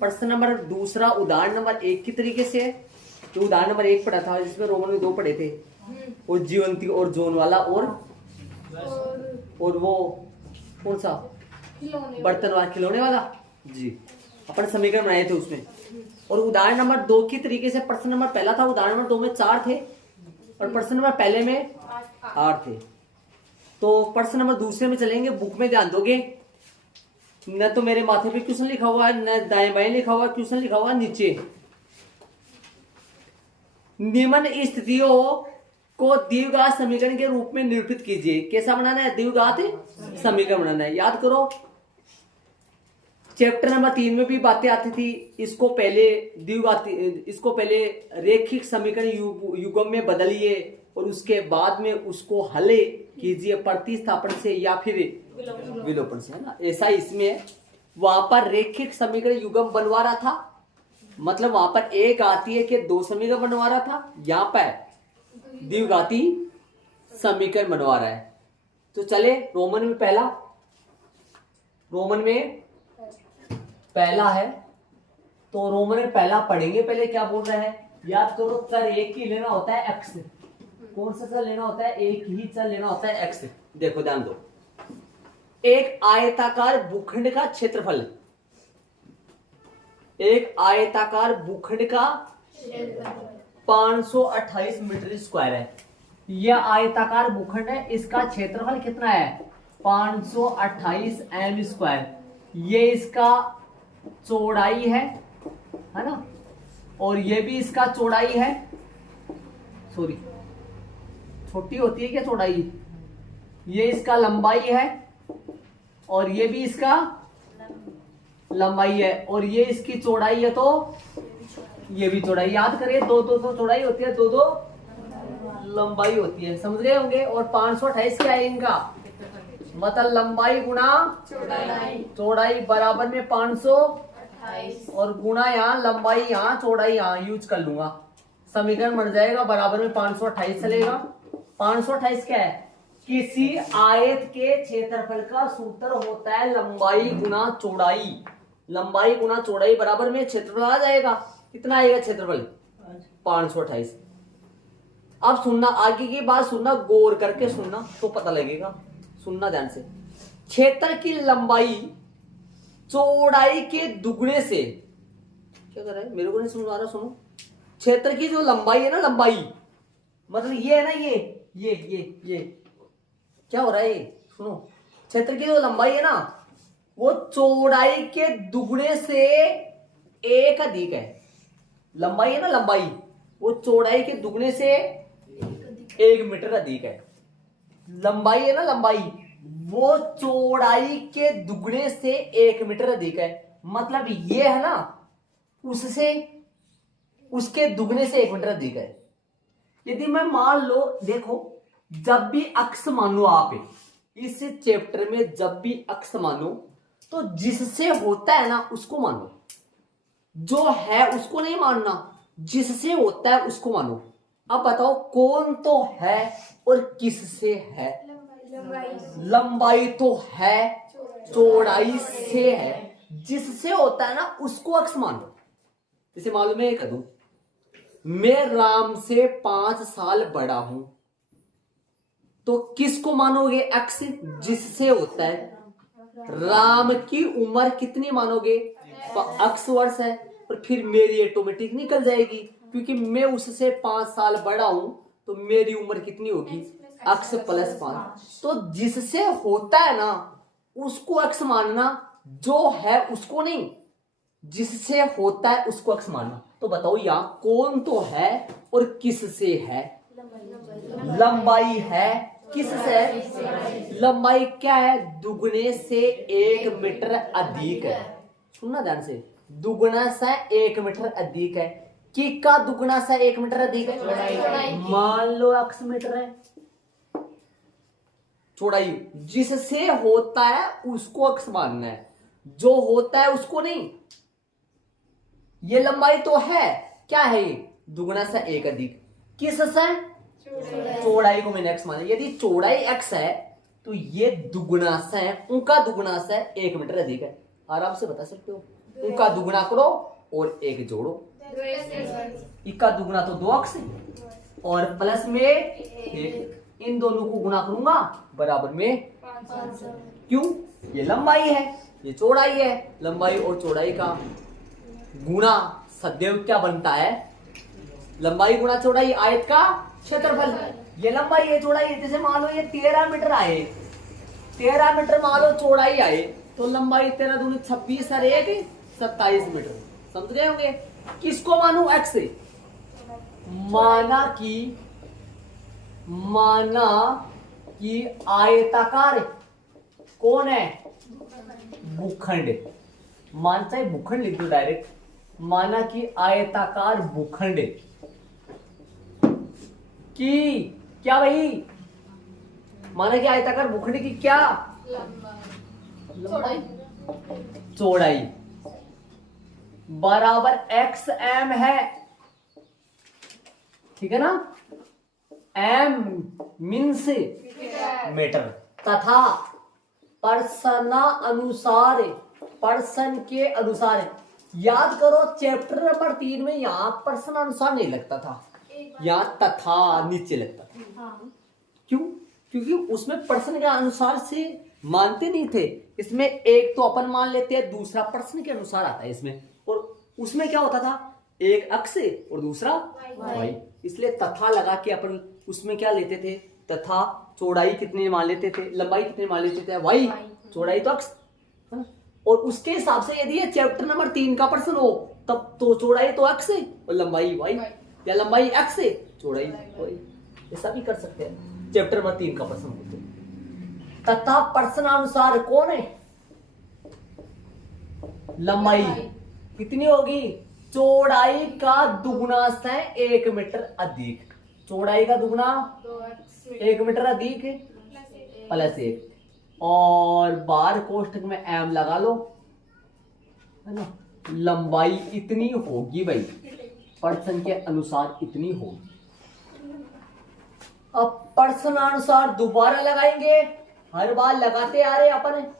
प्रश्न नंबर दूसरा उदाहरण नंबर 1 की तरीके से है। जो उदाहरण नंबर 1 पढ़ा था जिसमें रोमन में 2 पढ़े थे, और जीवंती और जोन वाला और वो कौन सा बर्तन वाला खिलौने वाला जी, अपन समीकरण बनाए थे उसमें। और उदाहरण नंबर 2 की तरीके से प्रश्न नंबर पहला था, उदाहरण नंबर 2 में 4 थे और प्रश्न नंबर पहले में 8 थे। तो प्रश्न नंबर दूसरे में चलेंगे, बुक में ध्यान दोगे, न तो मेरे माथे पे क्वेश्चन लिखा हुआ है, न दाएं बाएं लिखा हुआ, क्वेश्चन लिखा हुआ नीचे। निम्न स्थितियों को द्विघात समीकरण के रूप में निरूपित कीजिए। कैसा बनाना है? द्विघात समीकरण बनाना है। याद करो चैप्टर नंबर 3 में भी बातें आती थी, इसको पहले रेखिक समीकरण युग्म में बदलिए और उसके बाद में उसको हल कीजिए प्रतिस्थापन से या फिर विलोपन से, है ना। ऐसा इसमें वहां पर रेखिक समीकरण युग्म बनवा रहा था, मतलब वहां पर एक आती है कि 2 समीकरण बनवा रहा था, यहां पर द्विघाती समीकरण बनवा रहा है। तो चले रोमन में पहला है, तो रोमन में पहला पढ़ेंगे। पहले क्या बोल रहा है याद करो, चर एक ही लेना होता है एक्स। कौन सा चर लेना होता है? एक ही चर लेना होता है एक्स। देखो ध्यान दो, एक आयताकार भूखंड का क्षेत्रफल, एक आयताकार भूखंड का 528 मीटर स्क्वायर है। यह आयताकार भूखंड है, इसका क्षेत्रफल कितना है? 528 एम स्क्वायर। ये इसका चौड़ाई है ना, और ये भी इसका चौड़ाई है। सॉरी, छोटी होती है क्या चौड़ाई? ये इसका लंबाई है और ये भी इसका लंबाई है, और ये इसकी चौड़ाई है, तो ये भी चौड़ाई। याद करिए, दो चौड़ाई होती है, दो लंबाई होती है, समझ गए होंगे। और 528 क्या है इनका? मतलब लंबाई गुणा चौड़ाई बराबर में 528, और गुणा यहाँ लंबाई यहाँ चौड़ाई यहाँ यूज कर लूंगा, समीकरण बन जाएगा बराबर में 528 चलेगा। 528 क्या है? किसी आयत के क्षेत्रफल का सूत्र होता है लंबाई गुणा चौड़ाई। लंबाई गुणा चौड़ाई बराबर में क्षेत्रफल आ जाएगा। कितना आएगा क्षेत्रफल? 528। अब सुनना, आगे की बात सुनना, गौर करके सुनना तो पता लगेगा, सुनना ध्यान से। क्षेत्र की लंबाई चौड़ाई के दुगने से, क्या कर रहा है मेरे को नहीं समझ आ रहा, सुनो। क्षेत्र की जो लंबाई है ना, लंबाई मतलब ये है ना, ये क्या हो रहा है? सुनो, क्षेत्र की जो लंबाई है ना, वो चौड़ाई के दुगने से एक अधिक है। लंबाई है ना, लंबाई वो चौड़ाई के दुगने से 1 मीटर अधिक है। लंबाई है ना, लंबाई वो चौड़ाई के दुगने से 1 मीटर अधिक है। मतलब ये है ना, उससे उसके दुगने से 1 मीटर अधिक है। यदि मैं मान लो, देखो जब भी अक्स मानो, आप इस चैप्टर में जब भी अक्स मानो तो जिससे होता है ना उसको मानो, जो है उसको नहीं मानना, जिससे होता है उसको मानो। अब बताओ कौन तो है और किससे है? लंबाई तो है, चौड़ाई से है। जिससे होता है ना उसको अक्स मानो। जैसे मालूम है, कह दूं मैं राम से 5 साल बड़ा हूं, तो किसको मानोगे? अक्स। जिससे होता है। राम की उम्र कितनी मानोगे? अक्स वर्ष है, और फिर मेरी ऑटोमेटिक निकल जाएगी, क्योंकि मैं उससे 5 साल बड़ा हूं, तो मेरी उम्र कितनी होगी? अक्स प्लस 5। तो जिससे होता है ना उसको अक्स मानना, जो है उसको नहीं। जिससे होता है उसको अक्स मानना। तो बताओ यहां कौन तो है और किससे है? लंबाई है। किससे? लंबाई क्या है? दुगने से 1 मीटर अधिक है। सुनना ध्यान से, दुगना से 1 मीटर अधिक है। कि का दुगना से 1 मीटर अधिक है? मान लो अक्स मीटर है, चौड़ाई। जिससे होता है उसको अक्स मानना है, जो होता है उसको नहीं। ये लंबाई तो है, क्या है? दुगना से 1 अधिक। किस से? चौड़ाई को मैंने एक्स माना। यदि चौड़ाई एक्स है तो ये दुगना से, उनका दुगना से 1 मीटर अधिक है। आराम से बता सकते हो। उनका दुगुना करो और एक जोड़ो। इक्का दुगुना तो 2x और प्लस में 1, इन दोनों को गुना करूंगा बराबर में 500। क्यों? ये लंबाई है, ये चौड़ाई है। लंबाई और चौड़ाई का गुना सदैव क्या बनता है? लंबाई गुना चौड़ाई, आयत का क्षेत्रफल। ये लंबाई है, चौड़ाई है। जैसे मान लो ये 13 मीटर आए, 13 मीटर मान लो चौड़ाई आए, तो लंबाई 13 दूनी 26 और 1 27 मीटर। समझ गए होंगे? किसको मानू? x से। माना कि आयताकार कौन है? भूखंड। मान चाहे भूखंड लिख दो डायरेक्ट। माना कि आयताकार भूखंड की क्या भाई? माना कि आयताकार भूखंड की क्या? लंबाई चौड़ाई बराबर xm है। ठीक है ना? m मीन्स मीटर तथा पर्सन के अनुसार। याद करो चैप्टर नंबर 3 में यहां पर्सन अनुसार नहीं लगता था, यहां तथा नीचे लगता था। क्यों? क्योंकि उसमें पर्सन के अनुसार से मानते नहीं थे। इसमें एक तो अपन मान लेते हैं, दूसरा पर्सन के अनुसार आता है इसमें। और उसमें क्या होता था? एक अक्ष और दूसरा वाई। इसलिए तथा लगा के अपन उसमें क्या लेते थे? तथा चौड़ाई कितनी मान लेते थे, लंबाई कितनी मान लेते थे? वाई। चौड़ाई तो अक्ष। और उसके हिसाब से यदि ये चैप्टर नंबर 3 का प्रश्न हो तब तो चौड़ाई तो अक्ष और लंबाई वाई, या लंबाई अक्ष चौड़ाई वाई। ऐसा भी कर सकते हैं चैप्टर नंबर 3 का प्रश्न हो तो। तथा प्रश्नानुसार कौन है? लंबाई कितनी होगी? चौड़ाई का दुगुना से 1 मीटर अधिक। चौड़ाई का दुगुना 1 मीटर अधिक प्लस 1 और बार कोष्ठक में m लगा लो, है ना? लंबाई इतनी होगी भाई, पर्सन के अनुसार इतनी होगी। अब पर्सनानुसार दोबारा लगाएंगे। हर बार लगाते आ रहे अपन,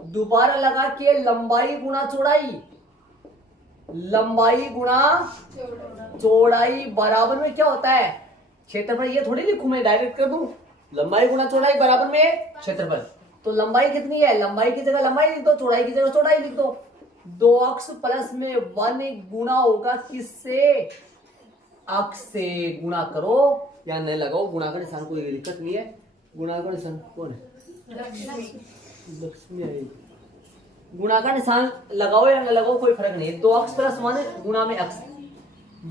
दोबारा लगा के लंबाई गुना चौड़ाई, लंबाई गुना चौड़ाई बराबर में क्या होता है? क्षेत्रफल। ये थोड़ी लिखूं मैं, डायरेक्ट कर दूं। लंबाई गुना चौड़ाई बराबर में क्षेत्रफल। तो लंबाई कितनी है? लंबाई की जगह लंबाई लिख दो, चौड़ाई की जगह चौड़ाई लिख दो। 2x प्लस में 1 गुना होगा किससे? अक्ष से। गुना करो या नहीं लगाओ, गुणा का निशान कोई दिक्कत नहीं है। गुणा का निशान कौन है? लक्ष्मी आएगी। गुणा का निशान लगाओ या न लगाओ कोई फर्क नहीं है। 2x प्लस 1 गुना में x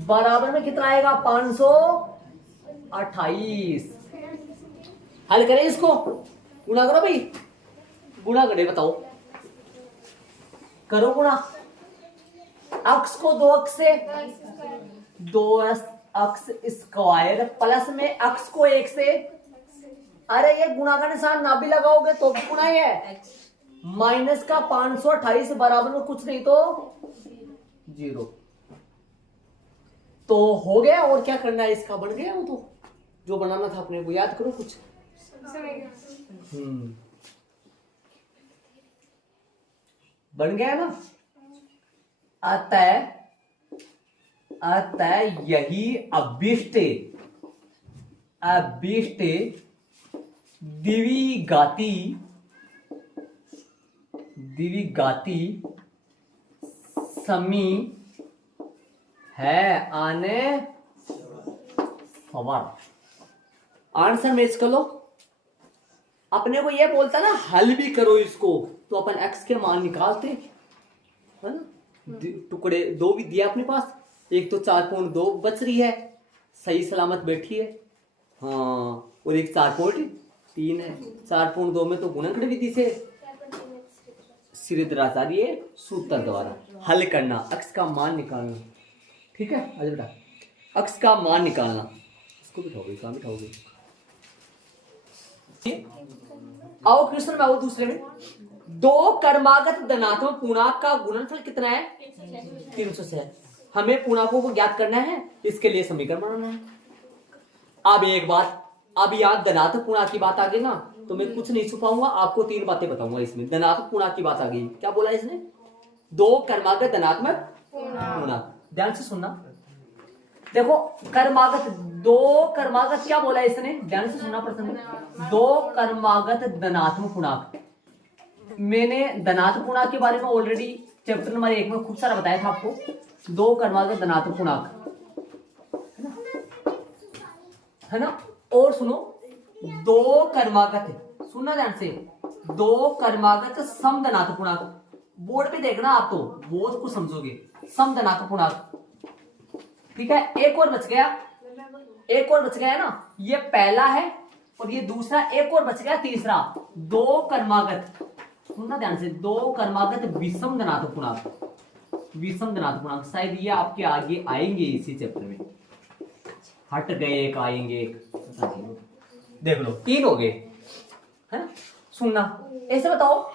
बराबर में कितना आएगा? 528। हल करें इसको, गुणा करो भाई, गुणा करे बताओ, करो गुणा। x को 2x से 2x स्क्वायर प्लस में x को 1 से। अरे ये गुणा का निशान ना भी लगाओगे तो भी गुणा ही है। माइनस का 528 बराबर में कुछ नहीं तो 0। तो हो गया। और क्या करना है? इसका बन गया वो तो जो बनाना था अपने को। याद करो कुछ। बन गया ना? अतः यही अभीष्ट द्विघाती समी है। आने सवाल आंसर मैच कर लो। अपने को ये बोलता ना हल भी करो इसको, तो अपन x के मान निकालते, है ना? टुकड़े 2 भी दिया अपने पास। एक तो 4.2 बच रही है, सही सलामत बैठी है। हाँ, और एक 4.3 है। 4.2 में तो गुणनखंड विधि से सिरदराचार्य सूत्र द्वारा हल करना, x का मान निकालना। ठीक है? अरे बेटा, x का मान निकालना। इसको बिठाओगे, कहाँ बिठाओगे? आओ क्वेश्चन में आओ। दूसरे में 2 कर्मागत धनात्मक पूर्णांक का गुणनफल कितना है? 300 है। हमें पूर्णांकों को ज्ञात करना है, इसके लिए समीकरण बनाना है। अब एक बात, अब यहाँ धनात्मक पूर्णांक की बात आ गई ना, तो मैं कुछ नहीं छुपाऊंगा, आपको 3 बातें बताऊंगा इसमें। धनात्मक पूर्णांक की बात आ गई। क्या बोला इसने? दो कर्मागत धनात्मक पूर्णांक। ध्यान से सुनना, देखो कर्मागत, दो कर्मागत क्या बोला इसने, ध्यान से सुनना प्रश्न में, दो कर्मागत धनात्मक पूर्णांक। मैंने धनात्मक पूर्णांक के बारे में ऑलरेडी चैप्टर नंबर 1 में खूब सारा बताया था आपको। दो कर्मागत धनात्मक पूर्णांक है ना। और सुनो, दो कर्मागत, सुनना ध्यान से, दो कर्मागत समधनात्मक पूर्णांक। बोर्ड पे देखना आप तो बहुत कुछ समझोगे। समधनात्मक पूर्णांक, ठीक है। एक और बच गया, एक और बच गया ना, ये पहला है और ये दूसरा, एक और बच गया तीसरा। दो कर्मागत, सुनना ध्यान से, दो कर्मागत विषम धनात्मक पूर्णांक। विषम धनात्मक पूर्णांक शायद ये आपके आगे आएंगे इसी चैप्टर में। हट गए एक, आएंगे एक, देख लो 3 हो गए, है ना। सुनना, ऐसे बताओ,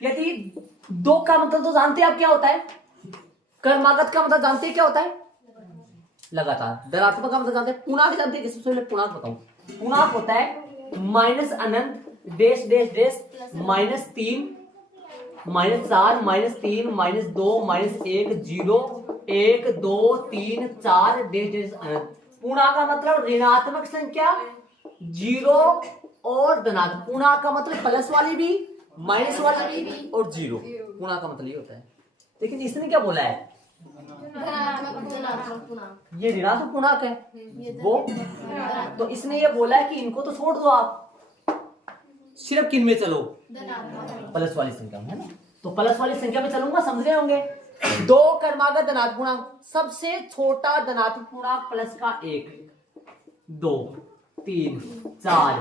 यदि दो का मतलब तो जानते हैं आप क्या होता है, कर्मागत का मतलब जानते हैं क्या होता है, लगातार। धनात्मक का मतलब जानते हैं, पूर्णांक जानते हैं, सबसे पहले पूर्णांक बताऊं। पूर्णांक होता है माइनस अनंत dash dash dash -3 -4 -3 -2 -1 0 1 2 3 4 dash dash अनंत। पूर्णांक का मतलब ऋणात्मक संख्या, जीरो और धनात्मक। पूर्णांक का मतलब प्लस वाली भी, माइनस वाली भी और जीरो। पूर्णांक का मतलब ये होता है। लेकिन इसने क्या बोला है, ये ऋणात्मक पूर्णांक है वो, तो इसने ये बोला है कि इनको तो छोड़ दो आप, सिर्फ किन में चलो, प्लस वाली संख्या में, है ना। तो प्लस वाली संख्या में चलूंगा, समझ गए होंगे। दो कर्मागत धनात्मक पूर्णांक, सबसे छोटा धनात्मक पूर्णांक प्लस का 1 2 3 4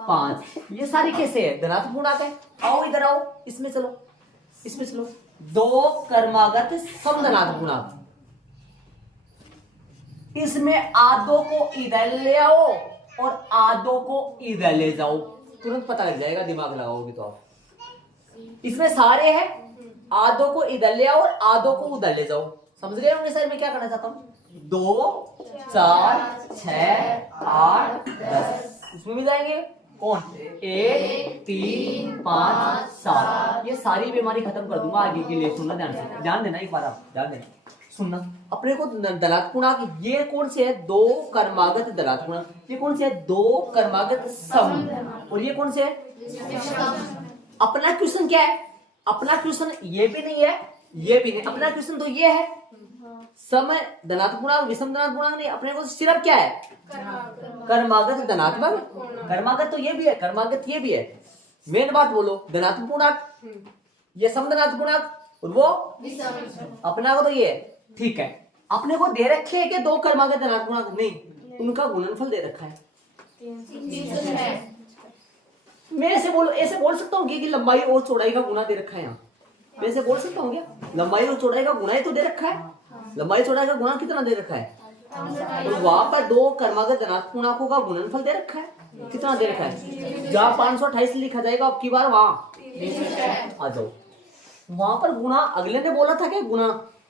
5, ये सारी कैसे है, धनात्मक पूर्णांक है। आओ इधर आओ, इसमें चलो, इसमें चलो। दो कर्मागत समधनात्मक पूर्णांक, इसमें आधों को इधर ले आओ और आधों को इधर ले जाओ, तुरंत पता लग जाएगा, दिमाग लगाओगे तो आप। इसमें सारे हैं, आधों को इधर ले आओ और आधों को उधर ले जाओ। समझ गए होंगे सर मैं क्या करना चाहता हूँ। 2 4 6 8 10, उसमें भी जाएंगे कौन, 1 3 5 7। ये सारी बीमारी खत्म कर दूंगा आगे के लिए। सुनना ध्यान से, ध्यान देना, एक बार आप ध्यान देना, सुनना। अपने को धनात्मक पूर्णांक ये कौन से है, दो कर्मागत धनात्मक पूर्णांक। ये कौन से है, दो कर्मागत सम। और ये कौन से है, अपना क्वेश्चन क्या है, अपना क्वेश्चन ये भी नहीं है, ये भी नहीं, अपना क्वेश्चन तो ये है, सम धनात्मक पूर्णांक विषम धनात्मक पूर्णांक नहीं। अपने को सिर्फ क्या है, कर्मागत धनात्मक। कर्मागत तो ये भी है, कर्मागत ये भी है। मेन बात बोलो, धनात्मक पूर्णांक ये समधनात्मक पूर्णांक और वो अपना को तो ये, ठीक है। अपने को दे रखे है कि दो कर्मागत धनात्मक पूर्णांक, नहीं, उनका गुणनफल दे रखा है। मैं ऐसे बोल, ऐसे बोल सकता हूँ कि लंबाई और चौड़ाई का गुणा दे रखा है यहाँ, मैं ऐसे बोल सकता हूँ क्या, लंबाई और चौड़ाई का गुणा ही तो दे रखा है। लंबाई चौड़ाई का गुणा कितना दे रखा है, तो वहां पर दो कर्मागत धनात्मक पूर्णांकों का गुणनफल दे रखा है, कितना दे रखा है, जहाँ 528 लिखा जाएगा अब की बार वहां आ जाओ। वहां पर गुणा अगले ने बोला था क्या, गुणा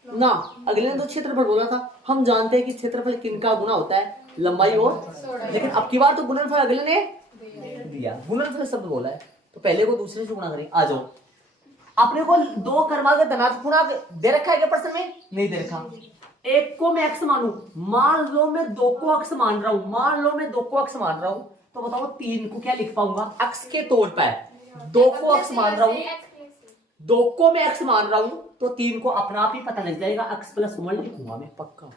ना, अगले ने तो क्षेत्रफल बोला था। हम जानते हैं कि क्षेत्रफल किनका गुणा होता है, लंबाई और, लेकिन अब की बार तो गुणनफल अगले ने दिया, गुणनफल शब्द बोला है, तो पहले को दूसरे से गुणा करें। आ जाओ, अपने को दो कर्मागत धनात्मक पूर्णांक दे रखा है क्या प्रश्न में, नहीं दे रखा। एक को मैं x मानू, मान लो मैं 2 को x मान रहा हूं, मान लो मैं 2 को x मान रहा हूं, तो बताओ 3 को क्या लिख पाऊंगा, x के तौर पर 2 को x मान रहा हूं, 2 को मैं x मान रहा हूं, तो 3 को अपना आप ही पता लग जाएगा, x + 1 लिखूंगा मैं पक्का,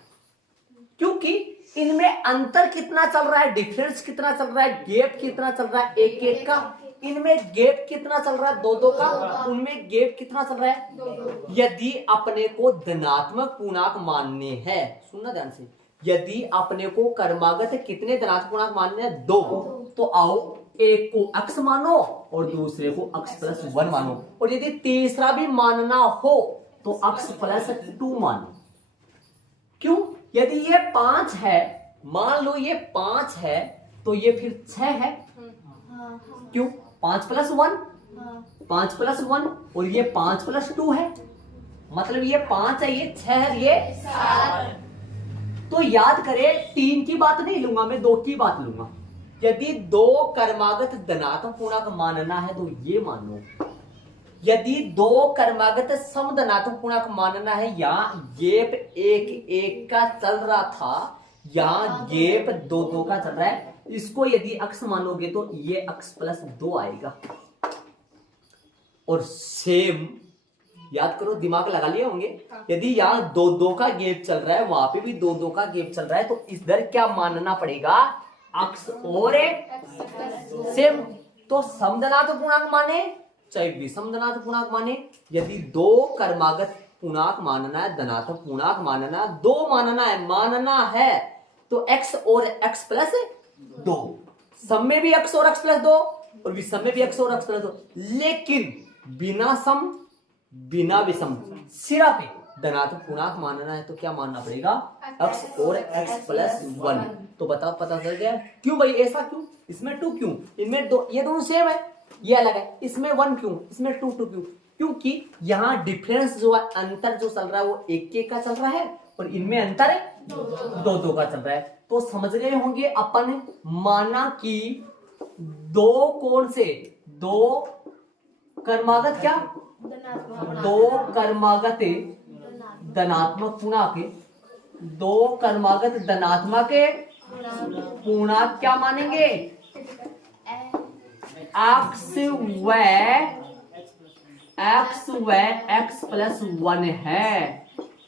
क्योंकि इनमें अंतर कितना चल रहा है, डिफरेंस कितना चल रहा है, गैप कितना चल रहा है, एक एक का, इनमें गैप कितना चल रहा है, दो दो का, उनमें गैप कितना चल रहा है। यदि अपने को धनात्मक पूर्णांक मानने हैं, सुनना ध्यान से, यदि अपने को कर्मागत कितने धनात्मक पूर्णांक मानने हैं, 2, तो आओ एक को x मानो और दूसरे को x + 1 मानो, और यदि तीसरा भी मानना हो तो x + 2 मानो। क्यों, यदि ये 5 है, मान लो ये 5 है, तो ये फिर 6 है, क्यों, 5 + 1, 5 + 1, और ये 5 + 2 है, मतलब ये 5 है, ये 6 है, ये 7। तो याद करें, 3 की बात नहीं लूंगा मैं, 2 की बात लूंगा। यदि 2 कर्मागत धनात्मक पूर्णांक मानना है तो ये मान लो, यदि दो कर्मागत समधनात्मक पूर्णांक मानना है, यहाँ गेप एक एक का चल रहा था, यहाँ गेप दो दो का चल रहा है, इसको यदि अक्ष मानोगे तो ये अक्ष प्लस 2 आएगा। और सेम याद करो, दिमाग लगा लिए होंगे, यदि यहाँ दो दो का गेप चल रहा है, वहां पे भी दो दो का गेप चल रहा है, तो इधर क्या मानना पड़ेगा, अक्ष और सेम। तो समधनात्मक पूर्णांक माने चाहे विषमधनात्मक पूर्णांक माने, यदि दो कर्मागत पूर्णांक मानना है, धनात्मक पूर्णांक मानना है, दो मानना है तो x और x प्लस 2, सम में भी x और x प्लस 2 और विषम में भी x और x प्लस 2, लेकिन बिना सम बिना विषम सिर्फ धनात्मक पूर्णांक मानना है तो क्या मानना पड़ेगा, x और x प्लस 1। तो बताओ, पता चल गया क्यों भाई, ऐसा क्यों, इसमें 2 क्यों, इनमें दो, ये दोनों सेम है, ये अलग है, इसमें 1 क्यों, इसमें 2 क्यों, क्योंकि यहाँ डिफरेंस जो है, अंतर जो चल रहा है वो एक एक का चल रहा है और इनमें अंतर है दो दो का चल रहा है। तो समझ गए होंगे अपन, माना कि दो कौन से, दो कर्मागत क्या, दो कर्मागत धनात्मक पूर्णांक, दो कर्मागत धनात्मक पूर्णांक क्या मानेंगे, एक्स व एक्स प्लस 1 है।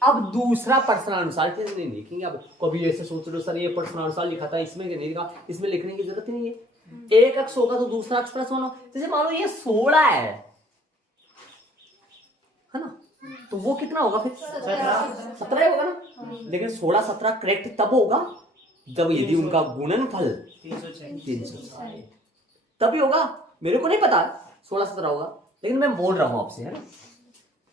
अब दूसरा प्रश्नानुसार नहीं लिखेंगे, अब कभी ऐसे सोच रहे हो सर ये प्रश्नानुसार लिखा था, इसमें नहीं लिखा, इसमें लिखने की जरूरत ही नहीं है। एक अक्ष होगा तो दूसरा अक्ष प्लस 1 हो, जैसे मान लो ये 16 है ना, तो वो कितना होगा फिर 17 होगा ना, लेकिन 16 17 करेक्ट तब होगा जब यदि उनका गुणनफल 306 तभी होगा। मेरे को नहीं पता 16 17 होगा, लेकिन मैं बोल रहा हूं आपसे, है ना।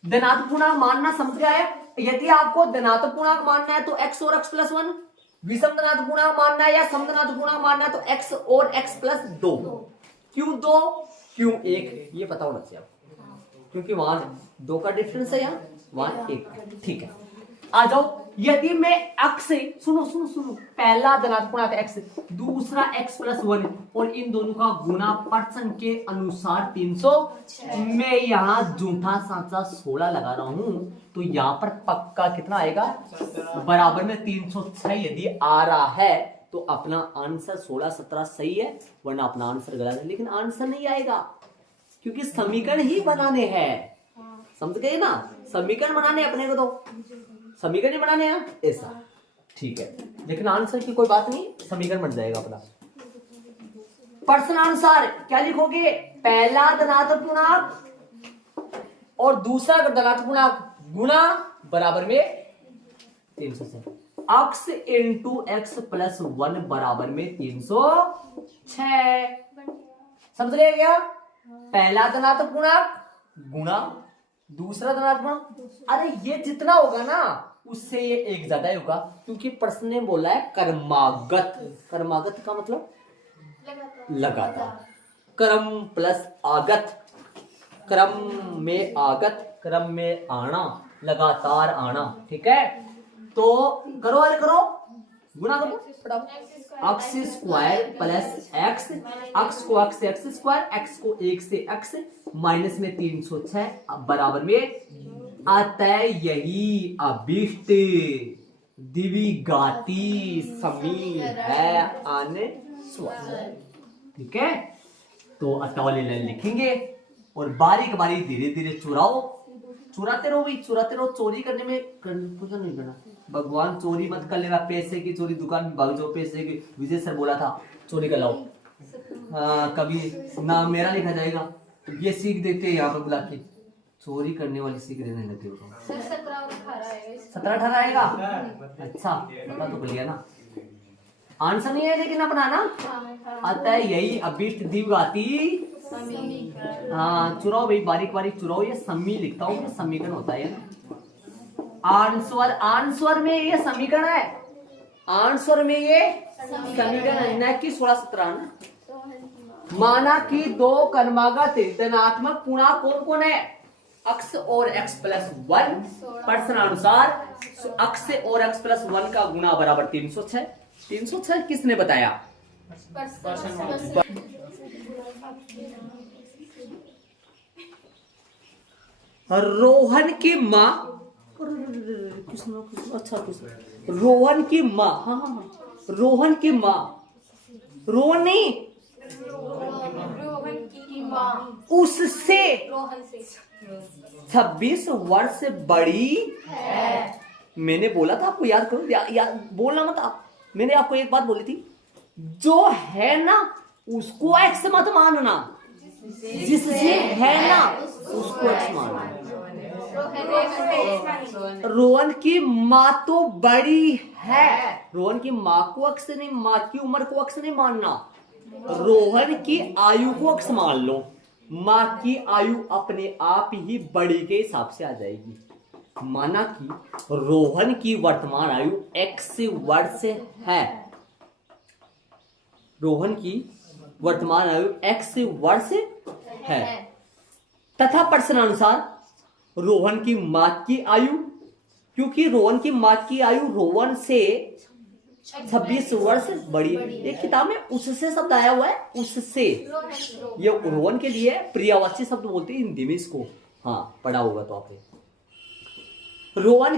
धनात्मक पूर्णांक मानना समझ गया है। यदि आपको धनात्मक पूर्णांक मानना है तो x और x प्लस 1, विषम धनात्मक पूर्णांक मानना है या समधनात्मक पूर्णांक मानना है तो x और x प्लस 2। क्यों 2 क्यों 1 ये पता होना चाहिए आपको, क्योंकि वहां 2 का डिफरेंस है, यहाँ वहां 1। ठीक है, आ जाओ। यदि मैं x से सुनो, पहला धनात्मक पूर्णांक x, दूसरा x प्लस 1 और इन दोनों का गुना प्रश्न के अनुसार 300, मैं यहाँ जूठा सांचा 16 लगा रहा हूं, तो यहाँ पर पक्का कितना आएगा, बराबर में 306 यदि आ रहा है तो अपना आंसर 16 17 सही है, वरना अपना आंसर गलत है। लेकिन आंसर नहीं आएगा क्योंकि समीकरण ही बनाने हैं, समझ गए ना, समीकरण बनाने अपने को, तो समीकरण बनाने हैं ऐसा, ठीक है। लेकिन आंसर की कोई बात नहीं, समीकरण बन जाएगा अपना। प्रश्नानुसार क्या लिखोगे, पहला धनात्मक पूर्णांक और दूसरा धनात्मक पूर्णांक गुना बराबर में 306, x इंटू एक्स प्लस 1 बराबर में 306। समझ गए क्या, पहला धनात्मक पूर्णांक गुना दूसरा धनात्मक, अरे ये जितना होगा ना उससे ये एक ज्यादा ही होगा, क्योंकि प्रश्न ने बोला है कर्मागत, कर्मागत का मतलब लगातार, क्रम प्लस आगत, क्रम में आगत, क्रम में आना, लगातार आना, ठीक है। तो करो, अरे करो, गुना करो फटाफट, x square plus x, x को एक्स से एक्स स्क्वायर, एक्स को 1 से एक्स, माइनस में 306 बराबर में अतः यही अभीष्ट द्विघाती समीर है अनुस्वार, ठीक है। तो अतः वाले लाइन लिखेंगे और बारीक बारीक धीरे धीरे चुराते रहो भाई, चुराते रहो। चोरी करने में कुछ नहीं करना, भगवान चोरी मत कर लेना, पैसे की चोरी दुकान में भाग जाओ, पैसे की, विजय सर बोला था चोरी कर लाओ, कभी नाम मेरा लिखा जाएगा, ये सीख देते हैं यहाँ पर बुला के, चोरी करने वाली सीख देने लगे हो। 17-18 आएगा, अच्छा पता तो लिया ना, आंसर नहीं है लेकिन अपना ना, अतः यही अभीष्ट द्विघाती, हाँ चुराओ भाई, बारीक बारीक चुराओ, ये समी लिखता हूँ, समीकरण होता है ना, आंसर, आंसर में ये समीकरण है, आंसर में ये समीकरण है, न कि 16-17 ना। माना कि दो कर्मागत धनात्मक पूर्णांक कौन कौन है, x और x प्लस 1, प्रश्नानुसार x और x प्लस 1 का गुणा बराबर 306। 306 किसने बताया, रोहन की माँ, अच्छा रोहन की माँ, हाँ हाँ हाँ, रोहन की माँ, रोहन नहीं, रोहन की माँ उससे रोहन से 26 वर्ष बड़ी है। मैंने बोला था आपको, याद करो, बोलना मत आप। मैंने आपको एक बात बोली थी, जो है ना उसको एक्स मत मानना, जिससे है ना उसको एक्स मानना। रोहन की माँ तो बड़ी है, रोहन की माँ को अक्स नहीं, माँ की उम्र को अक्स नहीं मानना, रोहन की आयु को अक्स मान लो। माँ की आयु अपने आप ही बड़ी के हिसाब से आ जाएगी। माना कि रोहन की वर्तमान आयु x वर्ष है, रोहन की वर्तमान आयु x वर्ष है, तथा प्रश्नानुसार रोहन की माँ की आयु, क्योंकि रोहन की माँ की आयु रोहन से 26 वर्ष बड़ी। एक किताब में उससे शब्द आया हुआ है, उससे, ये रोहन के लिए पर्यायवाची शब्द बोलते हैं हिंदी में इसको, हाँ पढ़ा होगा तो आपने। रोहन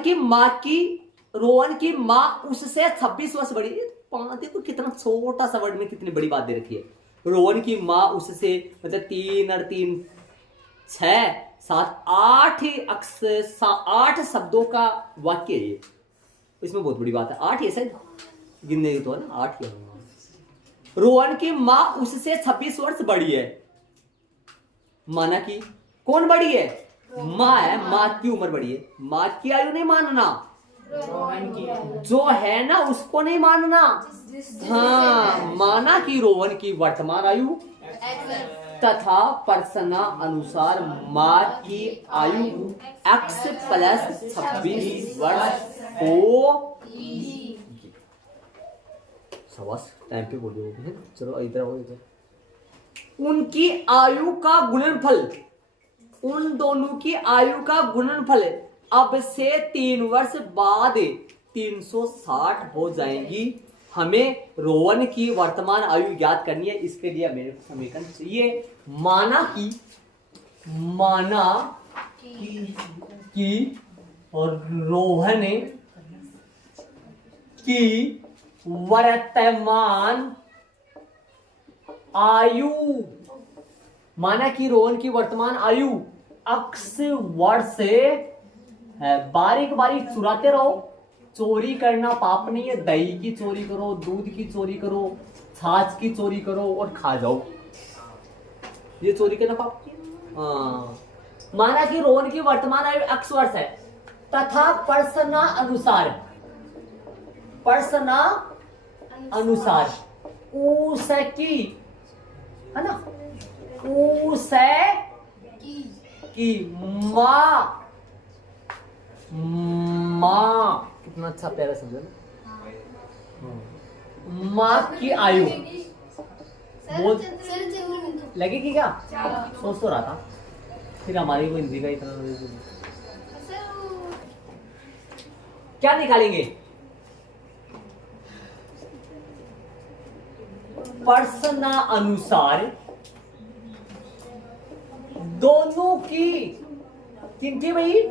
की माँ उससे 26 वर्ष बड़ी। देखो कितना छोटा सा वर्ड में कितनी बड़ी बात दे रखी है। रोहन की माँ उससे, मतलब 3 और 3 6 7 8 शब्दों का वाक्य है ये, इसमें बहुत बड़ी बात है। 8 ये शायद गिनने तो है ना, 8 क्या। रोहन की माँ उससे 26 वर्ष बड़ी है। माना कि कौन बड़ी है? माँ है, माँ की उम्र बड़ी है। माँ की आयु नहीं मानना, जो है ना उसको नहीं मानना। हाँ, माना कि रोहन की वर्तमान आयु तथा प्रश्न अनुसार माँ की आयु x + 26 वर्ष हो। सवास टाइम पे बोलिए। चलो इधर आओ, इधर। उनकी आयु का गुणनफल, उन दोनों की आयु का गुणनफल अब से 3 वर्ष बाद 360 हो जाएंगी। हमें रोहन की वर्तमान आयु ज्ञात करनी है, इसके लिए मेरे को समीकरण चाहिए। माना कि और रोहन की वर्तमान आयु, माना कि रोहन की वर्तमान आयु x वर्ष है। बारीक बारीक चुराते रहो, चोरी करना पाप नहीं है। दही की चोरी करो, दूध की चोरी करो, छाछ की चोरी करो और खा जाओ, ये चोरी करना पाप नहीं है। हाँ, माना कि रोहन की वर्तमान आयु x वर्ष है तथा प्रश्न अनुसार उसकी, है ना, उसकी माँ कितना अच्छा प्यारा शब्द है ना, माँ की आयु बोल लगेगी क्या? सोच तो रहा था, फिर हमारी को हिंदी का इतना क्या निकालेंगे? प्रश्न अनुसार दोनों की, किन की भाई?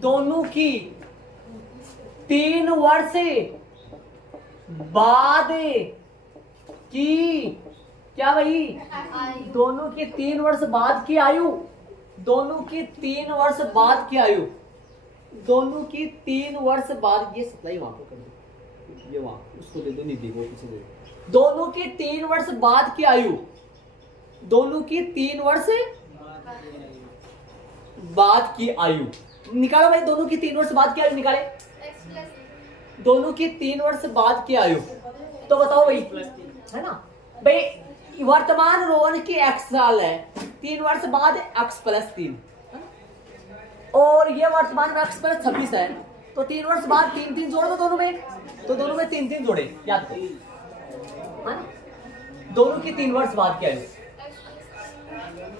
दोनों की 3 वर्ष बाद की, क्या भाई? दोनों की 3 वर्ष बाद की आयु, दोनों की 3 वर्ष बाद की आयु, दोनों की 3 वर्ष बाद, ये सप्लाई वहां को कर दो, ये वहां उसको दे दो, निधि को पीछे दे दो। दोनों की 3 वर्ष बाद की आयु, दोनों की 3 वर्ष बाद की आयु निकालो भाई। दोनों की 3 वर्ष बाद की आयु निकाले, दोनों की 3 वर्ष बाद की आयु, तो बताओ भाई, है ना भाई? वर्तमान रोहन की x साल है, 3 वर्ष बाद x + 3, और ये वर्तमान में x + 26 है, तो 3 वर्ष बाद 3 3 जोड़ दो दोनों में, तो दोनों में 3 3 जोड़े, याद करो, है ना? दोनों की 3 वर्ष बाद की आयु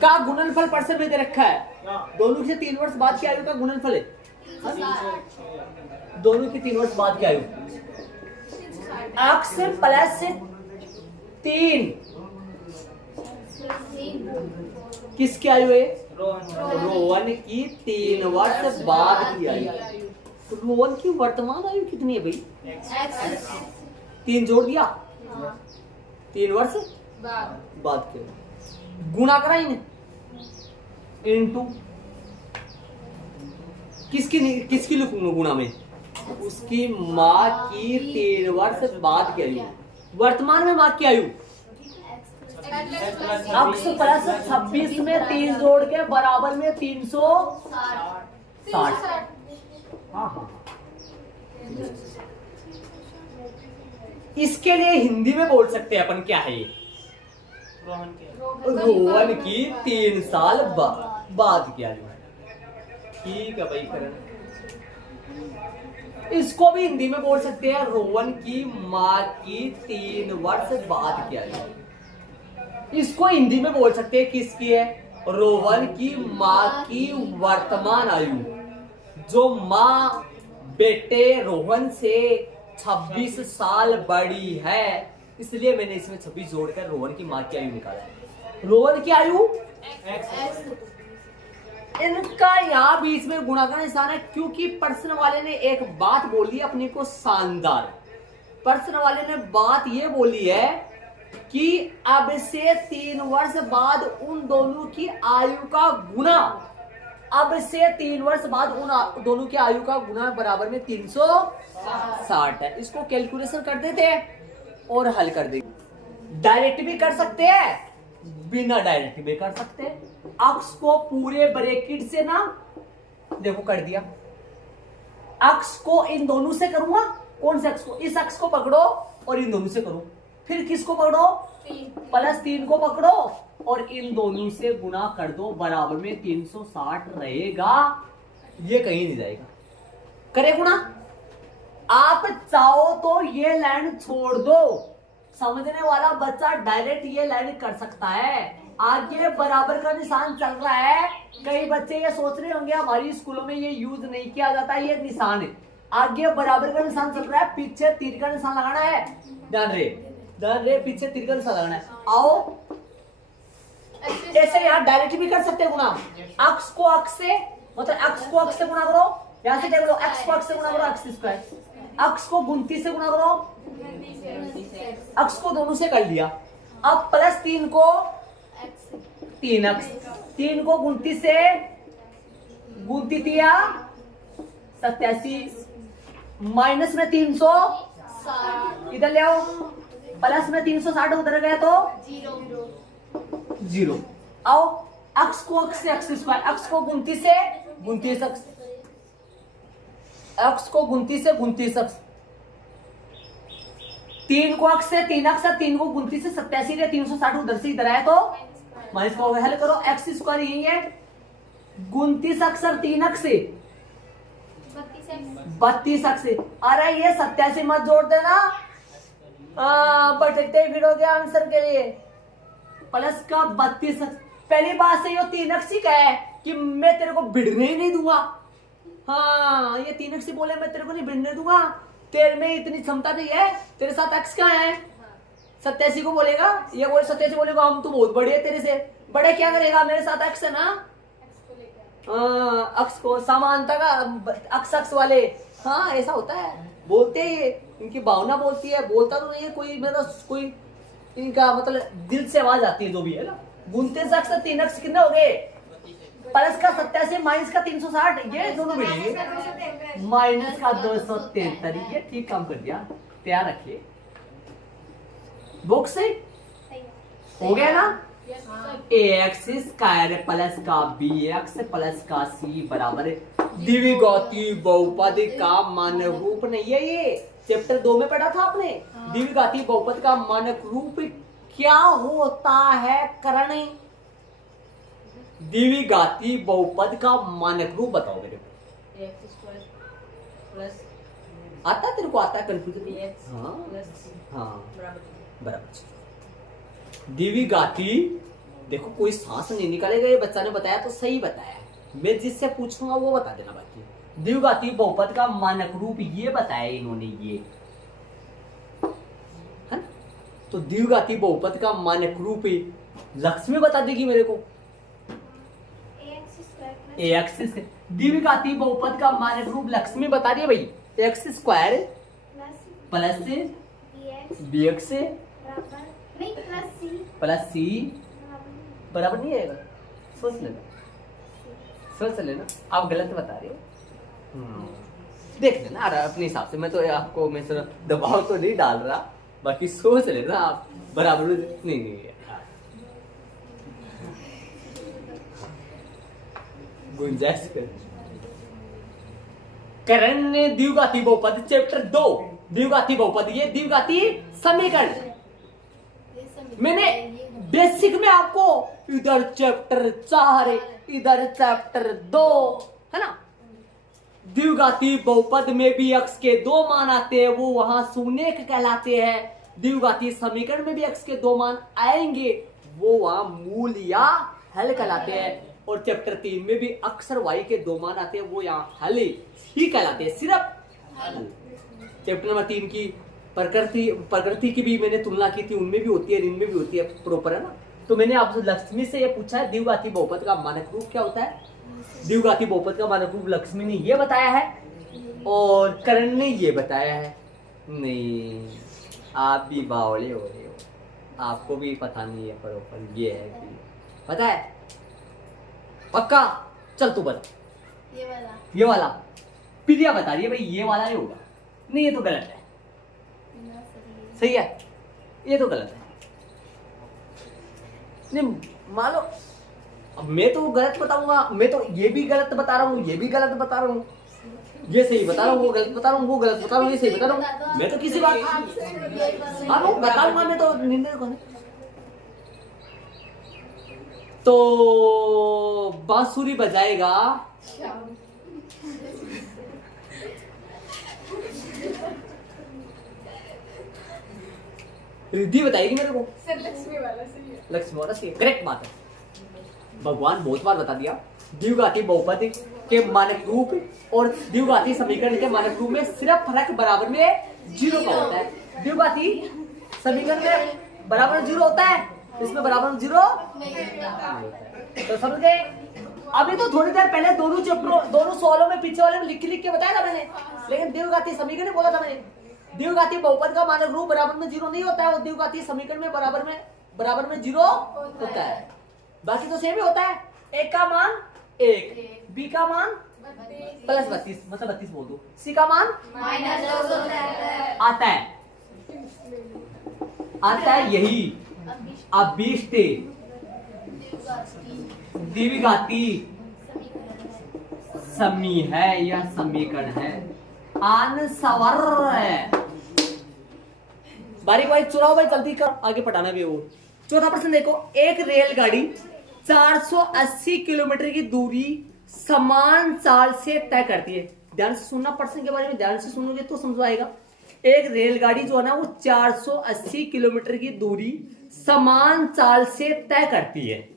का गुणनफल परसेंट में दे रखा है। दोनों की 3 वर्ष बाद की आयु का गुणनफल है, दोनों की 3 वर्ष बाद की आयु x + 3 किसकी आयु है? रोहन की 3 वर्ष बाद की आयु। रोहन की वर्तमान आयु कितनी है भाई? X 3 जोड़ दिया, हाँ 3 वर्ष बाद बाद की आयु। गुणा करा इन्हें इनटू किसकी लिखूंगा गुणा में? उसकी माँ की 3 वर्ष बाद की आयु। वर्तमान में माँ की आयु अक्स प्लस 26 में 3 जोड़ के बराबर में 360। हाँ हाँ। इसके लिए हिंदी में बोल सकते हैं अपन, क्या है ये? रोहन की 3 साल बाद की आयु। ठीक है भाई करण। इसको भी हिंदी में बोल सकते हैं, रोहन की माँ की 3 वर्ष बाद की आयु। इसको हिंदी में बोल सकते हैं, किसकी है? रोहन की माँ की वर्तमान आयु। जो माँ बेटे रोहन से 26 साल बड़ी है, इसलिए मैंने इसमें 26 जोड़कर रोहन की माँ की आयु निकाला है। रोहन की आयु इनका यहाँ बीच में गुणा का निशान है, क्योंकि प्रश्न वाले ने एक बात बोली अपनी को शानदार। प्रश्न वाले ने बात ये बोली है कि अब से 3 वर्ष बाद उन दोनों की आयु का गुना, अब से 3 वर्ष बाद उन दोनों की आयु का गुना बराबर में 360 है। इसको कैलकुलेशन कर देते हैं और हल कर देंगे। डायरेक्ट भी कर सकते हैं, बिना डायरेक्ट भी कर सकते हैं। अक्स को पूरे ब्रैकेट से ना देखो कर दिया। अक्स को इन दोनों से करूंगा। कौन से अक्स को? इस अक्स को पकड़ो और इन दोनों से करो। फिर किसको पकड़ो? +3 को पकड़ो और इन दोनों से गुना कर दो, बराबर में 360 रहेगा। ये कहीं नहीं जाएगा। करे गुना। आप चाहो तो ये लाइन छोड़ दो, समझने वाला बच्चा डायरेक्ट ये लाइन कर सकता है। आगे बराबर का निशान चल रहा है। कई बच्चे ये सोच रहे होंगे हमारी स्कूलों में ये यूज नहीं किया जाता, ये निशान है। आगे बराबर का निशान चल रहा है, पीछे तीर का निशान लगाना है। ध्यान रे पीछे तीर का निशान लगाना है। आओ ऐसे यहाँ डायरेक्ट भी कर सकते हैं गुना। अक्स को अक्स से, मतलब अक्स को अक्स से गुना करो। यहाँ से देख लो, अक्स को अक्स से गुना करो, अक्स स्क्वायर। अक्स को 29 से गुना करो, अक्स को दोनों से कर लिया। अब +3 को 3 अक्स, 3 को 29 से 87, माइनस में 300 इधर ले आओ, प्लस में 360 उधर गया तो 0। आओ अक्स को अक्स से अक्स स्क्वायर, अक्स को 29 से 29 अक्स, अक्स को 29 से 29 अक्स, 3 को अक्स से 3 अक्स, 3 को 29 से 87 है, 360 उधर से इधर आया तो माइनस का हल करो। एक्स स्क्वायर यही है, 29 अक्स और 3 अक्स से 32 अक्स। अरे ये 87 मत जोड़ देना, भटकते फिरोगे आंसर के लिए। प्लस का 32 अक्स। पहली बात से ये 3 अक्स ही का है कि मैं तेरे को भिड़ने ही नहीं दूंगा। हाँ ये 3 अक्स बोले मैं तेरे को नहीं भिड़ने दूंगा, तेरे में इतनी क्षमता नहीं है। तेरे साथ अक्स कहाँ है? 87 को बोलेगा, ये बोले 87 बोलेगा हम तो बहुत बड़े है तेरे से। बड़े क्या करेगा? मेरे साथ अक्स है ना, अक्स को समानता का अक्स अक्स वाले। हाँ ऐसा होता है, बोलते ही इनकी भावना बोलती है, बोलता तो नहीं है कोई, मेरा कोई इनका मतलब दिल से आवाज आती है जो भी है ना। 29 अक्स 3 अक्स कितने हो गए? प्लस का 87 माइनस का 360, ये दोनों मिलेंगे। माइनस का 273, ये ठीक काम कर दिया। तैयार रखिए बुक से हो गया ना। ax स्क्वायर प्लस का bx प्लस का c बराबर द्विघाती बहुपद का मानक रूप नहीं है। ये चैप्टर 2 में पढ़ा था आपने। द्विघाती बहुपद का मानक रूप क्या होता है? करण द्विघाती बहुपद का मानक रूप बताओ मेरे को। आता है तेरे को? आता है कंफ्यूजन? हाँ बराबर। द्विघाती देखो कोई सांस नहीं निकालेगा, ये बच्चा ने बताया तो सही बताया। मैं जिससे पूछूंगा वो बता देना बाकी। द्विघाती बहुपद का मानक रूप ये बताया इन्होंने, ये है ना। तो द्विघाती बहुपद का मानक रूप लक्ष्मी बता देगी मेरे को। एक्स द्विघाती बहुपद का मानक रूप लक्ष्मी बता रही है भाई, X square plus B X plus C बराबर नहीं आएगा। सोच लेना आप गलत बता रहे हो। देख लेना अपने हिसाब से, मैं तो आपको मैं दबाव तो नहीं डाल रहा, बाकी सोच लेना आप बराबर नहीं है। गुंजाइश कर। करण ने द्विघाती बहुपद चैप्टर 2 द्विघाती बहुपद, ये द्विघाती समीकरण मैंने बेसिक में आपको इधर चैप्टर 4 इधर चैप्टर 2 है ना। द्विघाती बहुपद में भी x के 2 मान आते हैं, वो वहां शून्य कहलाते हैं। द्विघाती समीकरण में भी x के 2 मान आएंगे, वो वहां मूल या हल कहलाते हैं। और चैप्टर 3 में भी अक्सर y के 2 मान आते हैं, वो यहाँ हल ही कहलाते हैं, सिर्फ हल। चैप्टर नंबर 3 की प्रकृति की भी मैंने तुलना की थी, उनमें भी होती है इनमें भी होती है, प्रॉपर है ना। तो मैंने आपसे लक्ष्मी से ये पूछा है द्विघाती बहुपद का मानक रूप क्या होता है। द्विघाती बहुपद का मानक रूप लक्ष्मी ने ये बताया है और करण ने ये बताया है। नहीं, आप भी बावले हो रहे हो, आपको भी पता नहीं है प्रॉपर ये है कि पता है पक्का। चल तू बता ये वाला प्रिया बता रही है भाई, ये वाला नहीं होगा। नहीं, ये तो गलत है। सही है, ये तो गलत है। नहीं मान लो, अब मैं तो गलत बताऊंगा, मैं तो ये भी गलत बता रहा हूँ, ये भी गलत बता रहा हूँ, ये सही बता रहा हूँ, वो गलत बता रहा हूँ, वो गलत बता रहा हूँ, ये सही बता रहा हूँ। मैं तो किसी बात बताऊंगा, मैं तो निर्णय कौन है। तो बांसुरी बजाएगा रिद्धि बताएगी मेरे को। सर लक्ष्मी वाला सही है। लक्ष्मी वाला सही है, करेक्ट बात है। भगवान बहुत बार बता दिया द्विघाती बहुपद के मानक रूप और द्विघाती समीकरण के मानक रूप में सिर्फ फर्क बराबर में 0 का होता है। द्विघाती समीकरण में बराबर 0 होता है, इसमें बराबर 0 नहीं होता है। तो समझ गए। अभी तो थोड़ी देर पहले दोनों सवालों में पीछे वाले में लिख के बताया था मैंने, लेकिन द्विघाती समीकरण बोला था मैंने। द्विघाती बहुपद का मानक रूप बराबर में 0 नहीं होता है, और द्विघाती समीकरण में बराबर में 0 होता है। बाकी तो सेम ही होता है। एक का मान 1, बी का मान प्लस 32 मतलब 32 बोल दो, सी का मान आता है यही अभीष्ट द्विघाती समी है या समीकरण है, आंसर है। बारीक बारीक चुराओ भाई, जल्दी कर, आगे पढ़ाना भी है वो। चौथा प्रश्न देखो, एक रेलगाड़ी 480 किलोमीटर की दूरी समान चाल से तय करती है। ध्यान से सुनना, प्रश्न के बारे में ध्यान से सुनोगे तो समझ आएगा। एक रेलगाड़ी जो है ना वो 480 किलोमीटर की दूरी समान चाल से तय करती है,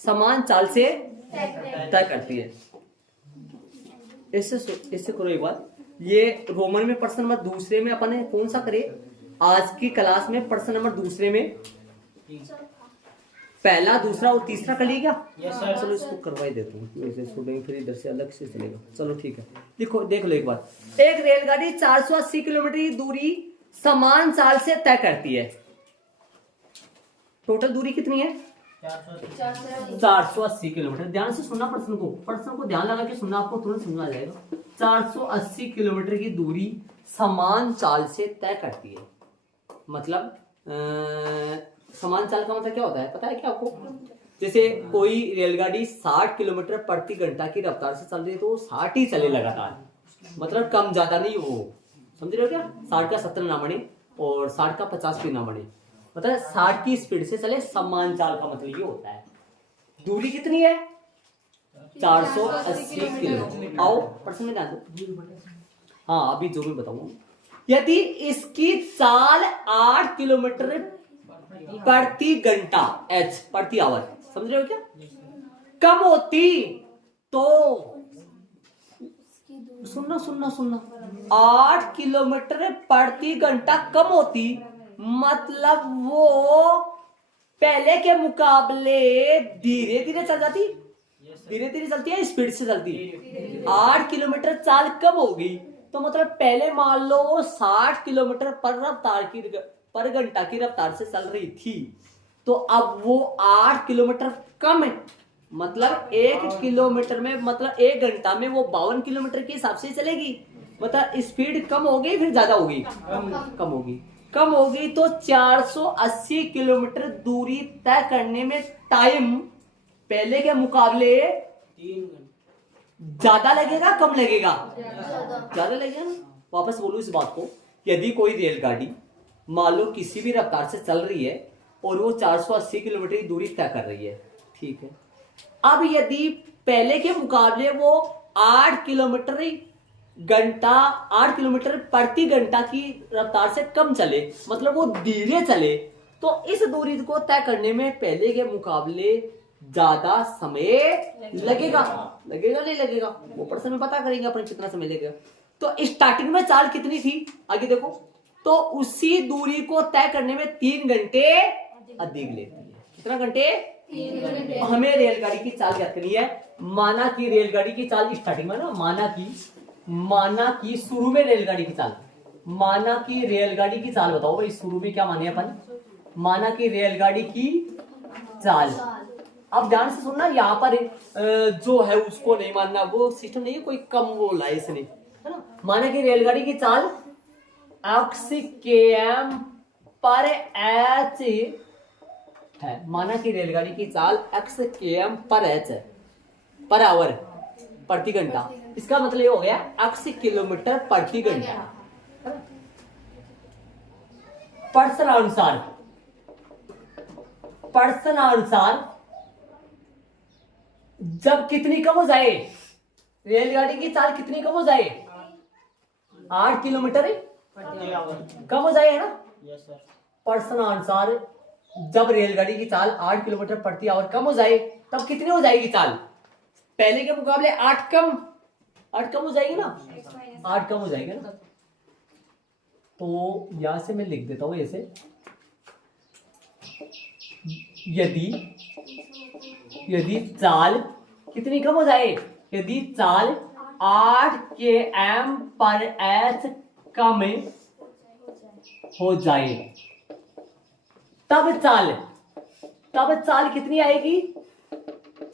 समान चाल से तय करती है। इससे करो एक बात, ये रोमन में प्रश्न नंबर दूसरे में अपन कौन सा करे आज की क्लास में, प्रश्न नंबर दूसरे में पहला दूसरा और तीसरा कर लिया क्या? चलो इसको करवाई देता हूँ, ऐसे स्टूडेंट फिर इधर से अलग से चलेगा। चलो ठीक है, देख लो एक बार। एक रेलगाड़ी 480 किलोमीटर की दूरी समान चाल से तय करती है। टोटल दूरी कितनी है? 480 किलोमीटर। ध्यान से सुनना प्रश्न को ध्यान लगा के सुनना, आपको तुरंत समझ आ जाएगा। 480 किलोमीटर की दूरी समान चाल से तय करती है। मतलब समान चाल का मतलब क्या होता है पता है क्या आपको? जैसे कोई रेलगाड़ी 60 किलोमीटर प्रति घंटा की रफ्तार से चल रही है तो 60 ही चले लगातार, मतलब कम ज्यादा नहीं हो। समझ रहे हो क्या? 60 का 70 ना बने और 60 का 50 भी ना बने, मतलब 60 की स्पीड से चले। समान चाल का मतलब ये होता है। दूरी कितनी है? 480 किलोमीटर। आओ प्रश्न में ध्यान दो। हाँ अभी जो मैं बताऊंगा, यदि इसकी चाल 8 किलोमीटर प्रति घंटा एच प्रति आवर, समझ रहे हो क्या, कम होती तो सुनना 8 किलोमीटर प्रति घंटा कम होती, मतलब वो पहले के मुकाबले धीरे धीरे चल जाती। धीरे धीरे चलती है, स्पीड से चलती है। 8 किलोमीटर चाल कब होगी, तो मतलब पहले मान लो वो 60 किलोमीटर पर घंटा की रफ्तार से चल रही थी, तो अब वो 8 किलोमीटर कम है, मतलब 1 किलोमीटर में, मतलब 1 घंटा में वो 52 किलोमीटर के हिसाब से चलेगी। मतलब स्पीड कम होगी फिर ज्यादा होगी, कम होगी तो 480 किलोमीटर दूरी तय करने में टाइम पहले के मुकाबले 3 घंटे ज्यादा लगेगा कम लगेगा, ज्यादा लगेगा ना। वापस बोलूं इस बात को, यदि कोई रेलगाड़ी मान लो किसी भी रफ्तार से चल रही है और वो 480 किलोमीटर की दूरी तय कर रही है, ठीक है। अब यदि पहले के मुकाबले वो 8 किलोमीटर घंटा 8 किलोमीटर प्रति घंटा की रफ्तार से कम चले, मतलब वो धीरे चले, तो इस दूरी को तय करने में पहले के मुकाबले ज्यादा समय लगेगा नहीं लगेगा, वो पर समय पता करेंगे अपन कितना समय लगेगा। तो स्टार्टिंग में चाल कितनी थी, आगे देखो, तो उसी दूरी को तय करने में 3 घंटे अधिक लेती है। कितना घंटे? 3 घंटे। हमें रेलगाड़ी की चाल ज्ञात करनी है। माना कि रेलगाड़ी की चाल स्टार्टिंग में ना, माना कि शुरू में रेलगाड़ी की चाल, माना कि रेलगाड़ी की चाल बताओ भाई, शुरू में क्या माने अपन, माना कि रेलगाड़ी की चाल। अब ध्यान से सुनना, यहाँ पर जो है उसको नहीं मानना, वो सिस्टम नहीं है, कोई कम बोला है इसने, है ना। माना कि रेलगाड़ी की चाल x km पर h है, माना कि रेलगाड़ी की चाल x km पर h है, पर आवर, प्रति घंटा। इसका मतलब ये हो गया x किलोमीटर प्रति घंटा। प्रश्नानुसार जब कितनी कम हो जाए, रेलगाड़ी की चाल कितनी कम हो जाए, 8 किलोमीटर कम हो जाए, है ना। Yes sir. प्रश्नानुसार जब रेलगाड़ी की चाल 8 किलोमीटर प्रति आवर कम हो जाए, तब कितनी हो जाएगी चाल, पहले के मुकाबले 8 कम हो जाएगी ना, 8 कम हो जाएगी ना। तो यहां से मैं लिख देता हूं ऐसे, यदि चाल कितनी कम हो जाए, यदि चाल 8 km पर h कम हो जाए, तब चाल कितनी आएगी,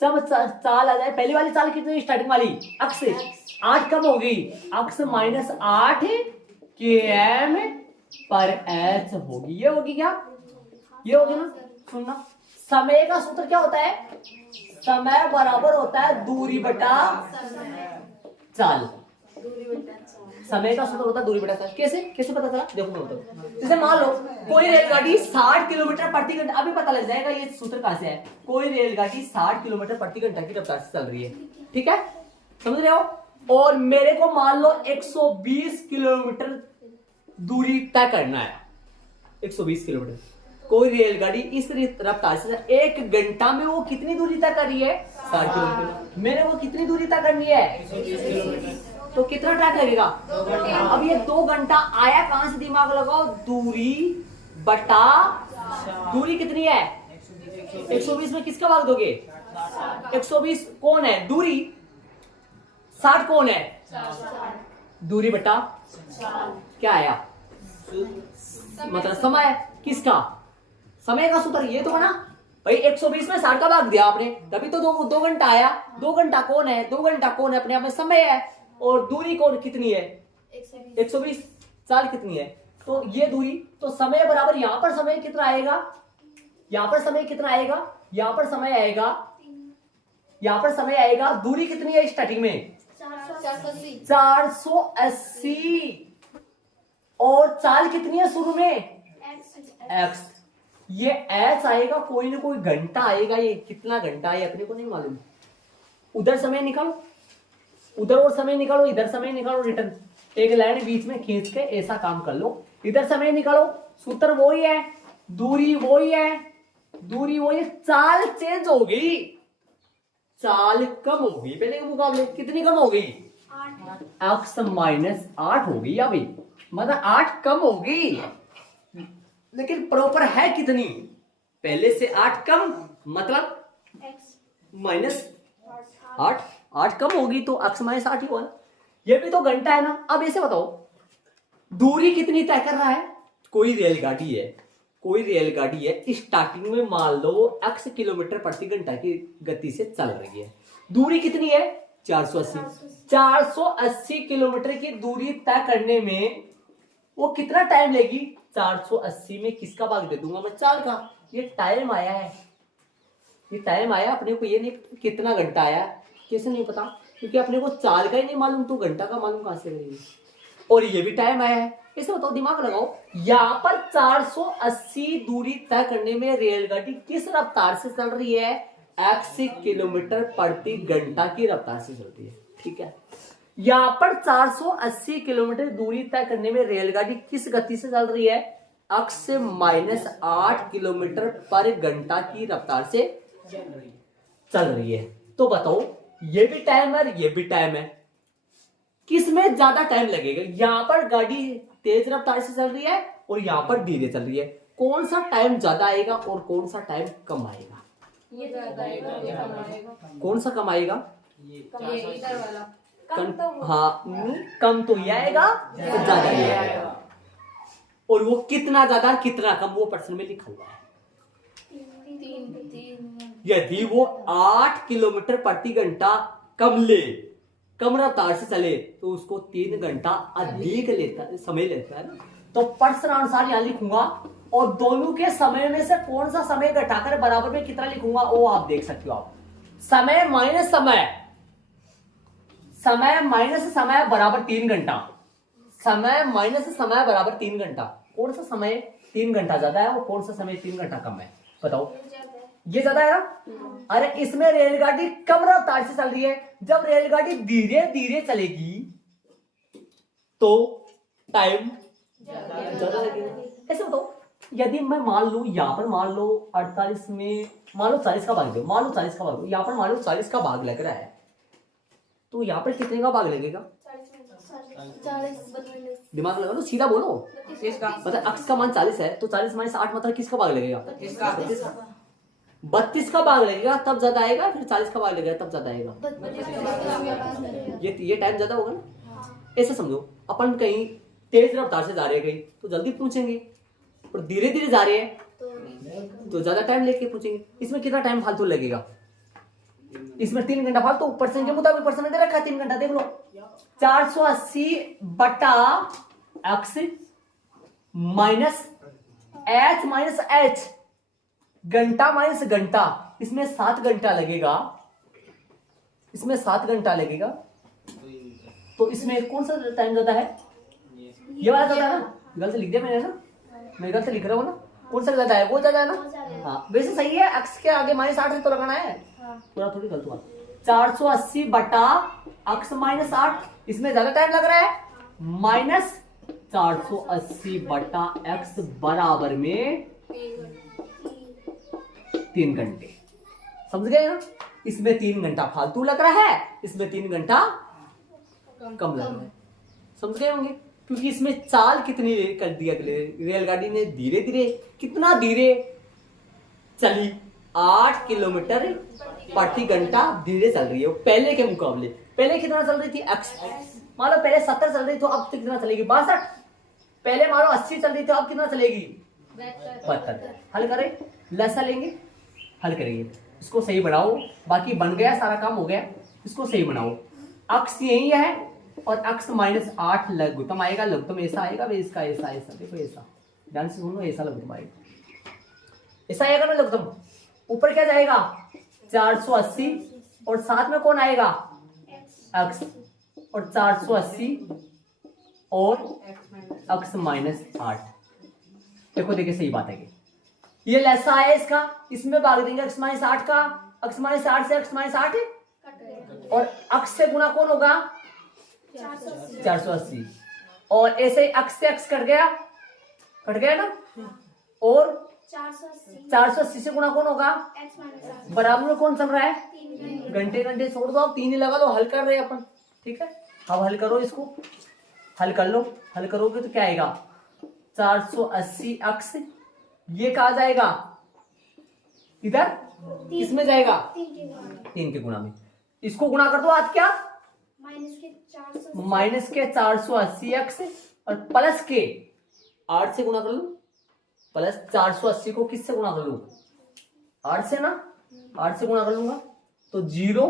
जब चाल आ जाए, पहली वाली चाल कितनी, स्टार्टिंग वाली x 8 कम होगी, x माइनस 8 km पर h होगी, ये होगी क्या, ये होगी ना। सुनना, समय का सूत्र क्या होता है, समय बराबर होता है दूरी बटा चाल। समय का सूत्र होता है दूरी बटा चाल। कैसे पता चला, देखो मैं बताऊं। जैसे मान लो कोई रेलगाड़ी 60 किलोमीटर प्रति घंटा, अभी पता लग जाएगा ये सूत्र कहां से है। कोई रेलगाड़ी 60 किलोमीटर प्रति घंटा की रफ्तार से चल रही है, ठीक है, समझ रहे हो। और मेरे को मान लो 120 किलोमीटर दूरी तय करना है, 120 किलोमीटर। कोई रेलगाड़ी इस रफ्तार से 1 घंटा में वो कितनी दूरी तय कर रही है, 60 किलोमीटर। मैंने वो कितनी दूरी तय करनी है, 120 किलोमीटर। तो कितना टाइम लगेगा, अब ये 2 घंटा आया कहां से, दिमाग लगाओ, दूरी बटा दूरी कितनी है, 120 में किसका भाग दोगे, 120 कौन है दूरी, 60 कौन है, दूरी बटा क्या आया, मतलब समय किसका, समय का सूत्र ये तो बना भाई। 120 में 60 का भाग दिया आपने, तभी तो 2 घंटा आया। 2 घंटा कौन है, 2 घंटा कौन है, अपने आप में समय है, और दूरी कौन कितनी है, 120, चाल कितनी है, तो ये दूरी, तो समय बराबर यहाँ पर समय कितना आएगा, यहाँ पर समय कितना आएगा, यहाँ पर समय आएगा, यहाँ पर समय आएगा, दूरी कितनी है स्टार्टिंग में 480, और चाल कितनी है शुरू में x, ये h आएगा, कोई ना कोई घंटा आएगा, ये कितना घंटा है अपने को नहीं मालूम। उधर समय निकालो, उधर और समय निकालो, इधर समय निकालो, रिटर्न एक लाइन बीच में खींच के ऐसा काम कर लो। इधर समय निकालो, सूत्र वही है, दूरी वही है, चाल चेंज हो गई, चाल कम हो गई पहले के मुकाबले। कितनी कम हो गई, 8 माइनस 8 हो गई, अभी मतलब 8 कम हो गई, लेकिन प्रॉपर है कितनी, पहले से 8 कम, मतलब माइनस 8 8 कम होगी तो x माइनस 8 ही होगा। ये भी तो घंटा है ना। अब ऐसे बताओ दूरी कितनी तय कर रहा है। कोई रेलगाड़ी है स्टार्टिंग में मान लो वो x किलोमीटर प्रति घंटा की गति से चल रही है। दूरी कितनी है 480 किलोमीटर की दूरी तय करने में वो कितना टाइम लेगी। 480 में किसका भाग दे दूंगा मैं 4 का। ये टाइम आया अपने को, ये नहीं कितना घंटा आया कैसे नहीं पता, क्योंकि अपने को 4 का ही नहीं मालूम तो घंटा का मालूम कहां से रहेगी। और ये भी टाइम आया है। इसे बताओ दिमाग लगाओ, यहाँ पर 480 दूरी तय करने में रेलगाड़ी किस रफ्तार से चल रही है। x किलोमीटर प्रति घंटा की रफ्तार से चल रही है। ठीक है, यहाँ पर 480 किलोमीटर दूरी तय करने में रेलगाड़ी किस गति से चल रही है। x माइनस 8 किलोमीटर पर घंटा की रफ्तार से चल रही है। तो बताओ ये भी टाइम है ये भी टाइम है, किसमें ज्यादा टाइम लगेगा। यहाँ पर गाड़ी तेज रफ्तार से चल रही है और यहाँ पर धीरे चल रही है। कौन सा टाइम ज्यादा आएगा और कौन सा टाइम कम आएगा। ये ज्यादा आएगा, ये कम आएगा। कौन सा कम आएगा। ये इधर वाला कम तो हाँ कम तो ये आएगा तो ज्यादा ये आएगा। और वो कितना ज्यादा कितना कम वो प्रश्न में लिखा हुआ है। यदि वो 8 किलोमीटर प्रति घंटा कम रफ्तार से चले तो उसको 3 घंटा अधिक समय लेता है। तो प्रश्न अनुसार यहां लिखूंगा और दोनों के समय में से कौन सा समय घटाकर बराबर में कितना लिखूंगा वो आप देख सकते हो। आप समय माइनस समय बराबर 3 घंटा। समय माइनस समय बराबर 3 घंटा। कौन सा समय 3 घंटा ज्यादा है और कौन सा समय 3 घंटा कम है बताओ। ये ज्यादा है ना। अरे इसमें रेलगाड़ी कम रफ्तार से चल रही है। जब रेलगाड़ी धीरे धीरे चलेगी तो टाइम ज्यादा लगेगा। ऐसे बताओ यदि मैं मान लू यहाँ पर मान लो 48 में मान लो 40 का भाग दो, मान लो 40 का भाग, यहाँ पर मान लो 40 का भाग लग रहा है तो यहाँ पर कितने का भाग लगेगा। 40 दिमाग लगा लो सीधा बोलो। मतलब अक्स का मान 40 है तो 40 माइनस 8 मतलब किसका भाग लगेगा 32 का भाग लगेगा तब ज्यादा आएगा, फिर 40 का भाग लगेगा तब ज्यादा आएगा। ये टाइम ज्यादा होगा ना। ऐसे समझो अपन कहीं तेज रफ्तार से जा रहे हैं कहीं तो जल्दी पहुंचेंगे और धीरे धीरे जा रहे हैं तो ज्यादा टाइम लेके पहुंचेंगे। इसमें कितना टाइम फालतू लगेगा। इसमें 3 घंटा फालतू। परसेंट के मुताबिक परसेंट दे रखा है 3 घंटा। देख लो 480 बटा x minus h minus h घंटा माइनस घंटा। इसमें 7 घंटा लगेगा, इसमें 7 घंटा लगेगा। तो इसमें कौन सा टाइम ज्यादा है। ये वाला ज्यादा है ना। गलत लिख दिया मैंने ना, मैं गलत लिख रहा हूँ ना। कौन सा ज्यादा है वो ज्यादा है ना। हाँ वैसे सही है। x के आगे माइनस 8 तो लगाना है। पूरा थोड़ी गलत हुआ। 480 बटा x माइनस 8 इसमें ज्यादा टाइम लग रहा है। माइनस 480 बटा x बराबर में 3 घंटे। समझ गए ना। इसमें 3 घंटा फालतू लग रहा है, इसमें 3 घंटा कम लग रहा है। समझ गए होंगे क्योंकि इसमें चाल कितनी कर दिया रेलगाड़ी ने। धीरे धीरे कितना धीरे चली 8 किलोमीटर प्रति घंटा धीरे चल रही है पहले के मुकाबले। पहले कितना चल रही थी x मान लो पहले 70 चल रही तो अब कितना चलेगी 62। पहले मान लो 80 चल रही तो अब कितना चलेगी 72। हल करें लसा लेंगे हल करेंगे। इसको सही बनाओ। बाकी बन गया सारा काम हो गया। इसको सही बनाओ। x यही है और x माइनस 8 लघुत्तम आएगा। लघुत्तम ऐसा आएगा इसका ऐसा ऐसा देखो ऐसा ध्यान से सुनो। ऐसा लघुत्तम आएगा ऐसा आएगा ना लघुत्तम। ऊपर क्या जाएगा 480 और साथ में कौन आएगा x और 480 और x माइनस 8। देखो देखिए सही बात है कि ये लैसा है इसका। इसमें भाग देंगे x माइनस 8 का। x माइनस 8 से x माइनस 8 और x से गुना कौन होगा 480 और ऐसे ही x से x कट गया ना। और 480 से गुना कौन होगा बराबर में कौन चल रहा है। घंटे घंटे छोड़ दो आप 3 ही लगा दो। हल कर रहे हैं अपन। ठीक है अब हल करो इसको। हल कर लो। हल करोगे तो क्या आएगा 480 x ये कहा जाएगा इधर किसमें जाएगा 3 के गुणा में। इसको गुणा कर दो आज क्या, माइनस के 480 -480 x और प्लस के 8 से गुणा कर लो, प्लस 480 को किससे गुणा कर लूं, 8 से ना, 8 से गुणा कर लूंगा तो 0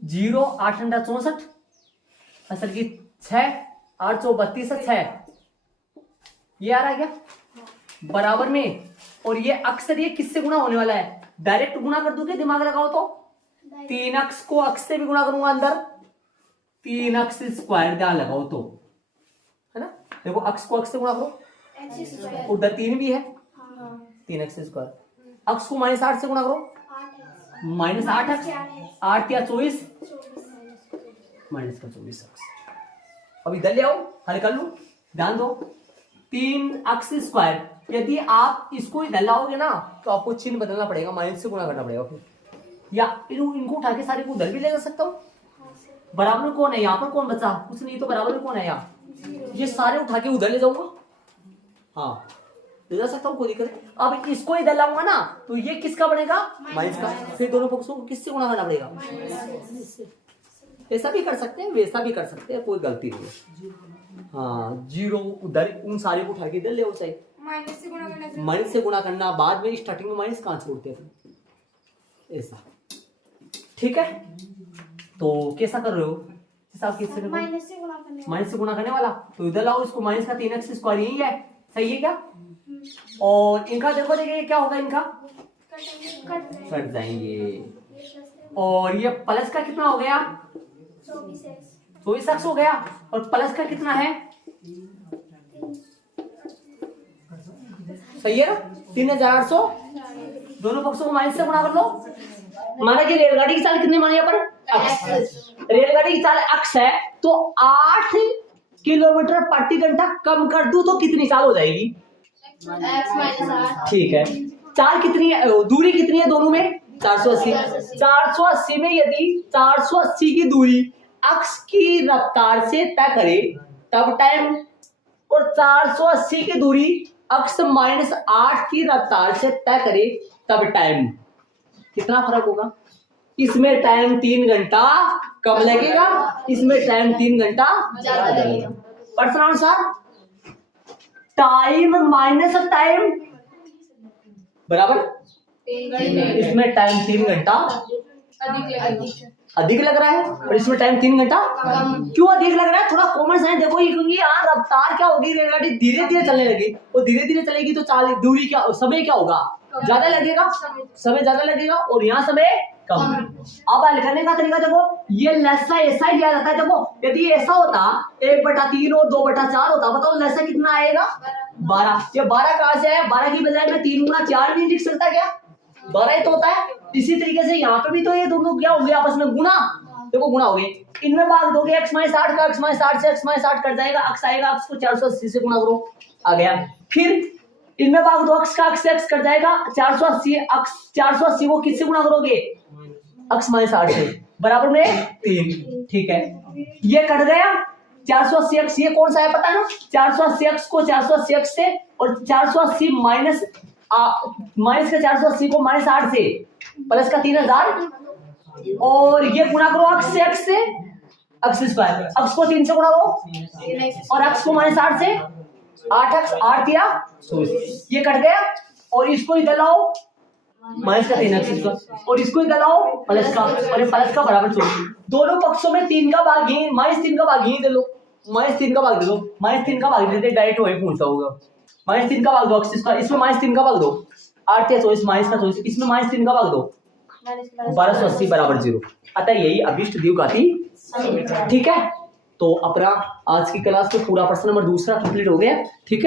0 8 अंडा 64 असल की 6 832 से 6 ये आ रहा है क्या बराबर में। और ये अक्सर ये किससे गुणा होने वाला है, डायरेक्ट गुणा कर दूंगे, दिमाग लगाओ तो 3 अक्स को अक्स से भी गुणा करूंगा अंदर, 3 अक्स स्क्वायर ध्यान लगाओ तो, है ना। देखो अक्स को अक्स से गुणा करो, उधर 3 भी है, 3 अक्स स्क्वायर, अक्स को -8 से गुणा करो, -8 अक्स, 8 या 24 -24 अक्स। अब इधर ले आओ, हल कर लो, ध्यान दो, 3 अक्स स्क्वायर, यदि आप इसको इधर लाओगे ना तो आपको चिन्ह बदलना पड़ेगा, माइनस से गुणा करना पड़ेगा फिर, या इनको उठा के सारे को उधर भी ले जा सकता हूँ। बराबर में कौन है, यहाँ पर कौन बचा, कुछ नहीं, तो बराबर में कौन है यहाँ, ये सारे उठा के उधर ले जाऊंगा, हाँ ले जा सकता हूँ, कोई दिक्कत नहीं। अब इसको इधर लाऊंगा ना तो ये किसका बनेगा, माइनस का, फिर दोनों पक्षों को किससे गुणा करना पड़ेगा, ऐसा भी कर सकते हैं वैसा भी कर सकते हैं, कोई गलती नहीं है। हाँ 0 उधर उन सारे को उठा के इधर ले आओ, सही, माइनस से गुणा करना, बाद में स्टार्टिंग में माइनस कहां से उठते हैं, ऐसा, ठीक है। तो कैसा कर रहे हो, माइनस से गुणा करने वाला, तो इधर लाओ इसको, माइनस का 3 अक्स स्क्वायर यही है, सही है क्या। और इनका देखो देखिए क्या होगा, इनका कट जाएंगे, और ये प्लस का कितना हो गया, 24 अक्स हो गया, और प्लस का कितना है, सही है ना, 3800, दोनों पक्षों को माइनस से गुणा कर लो। माना कि रेलगाड़ी की चाल कितनी मानी यहाँ पर, अक्स, रेलगाड़ी की चाल अक्स है तो 8 किलोमीटर प्रति घंटा कम कर दूं तो कितनी चाल हो जाएगी, ठीक है। चाल कितनी है, दूरी कितनी है दोनों में, 480, 480 में यदि 480 की दूरी अक्स की रफ्तार से तय करे तब टाइम, और 480 की दूरी अक्स -8 की रफ्तार से तय करे तब टाइम, कितना फर्क होगा, इसमें टाइम 3 घंटा कम लगेगा, इसमें टाइम 3 घंटा ज्यादा लगेगा। प्रश्न अनुसार टाइम माइनस टाइम बराबर, इसमें टाइम 3 घंटा अधिक लग रहा है और इसमें टाइम 3 घंटा क्यों अधिक लग रहा है, थोड़ा कॉमन सेंस देखो, क्योंकि यहाँ रफ्तार क्या होगी, रेलगाड़ी धीरे धीरे चलने लगी, और धीरे धीरे चलेगी तो चाल दूरी क्या, समय क्या होगा, ज्यादा लगेगा, समय ज्यादा लगेगा, और यहाँ समय कम। अब हल करने का तरीका देखो, ये लसा ऐसा ही लिया जाता है, देखो यदि ऐसा होता 1/3 और 2/4 होता, बताओ लसा कितना आएगा, 12, ये 12 कहां से है, 12 की बजाय में 3 गुना 4 नहीं लिख सकता क्या, 12 ही तो होता है। इसी तरीके से यहाँ पे भी तो ये दोनों क्या हो गया आपस में गुणा, देखो गुणा हो गए, इनमें भाग दोगे x -8 का, x -8 से x -8 कट जाएगा, अक्स आएगा, अक्स को 480 से गुणा करो, आ गया। फिर इनमें भाग दो, अक्स का अक्स x कट जाएगा, 480 अक्स 480 को किससे गुणा करोगे, अक्स -8 से, बराबर में 3, ठीक है। ये कट गया 480 x, ये कौन सा है पता है ना, 480 x को 480 x से, और 480 माइनस का 480 को -8 से, प्लस का 3000, और ये गुणा करो अक्स से, x से अक्स स्क्वायर, अक्स को 3 से गुणा करो और अक्स को -8 से, 8 अक्स 8 या 24, ये कट गया, और इसको इधर लाओ माइनस का 3 अक्स और इसको इधर लाओ प्लस का, और ये प्लस का बराबर 24, दोनों पक्षों में 3 का भाग ही, -3 का भाग ही दे लो, -3 का भाग दे दो, -3 का भाग देते डायरेक्ट वही पूछता होगा, -3 का भाग दो अक्स स्क्वायर, इसमें -3 का भाग दो, 8 या 24 माइनस का 24, इसमें -3 का भाग दो, 1280 बराबर 0, अतः यही अभिष्ट द्विघाती, ठीक है। तो अपना आज की क्लास में पूरा प्रश्न नंबर 2 कंप्लीट हो गया, ठीक है।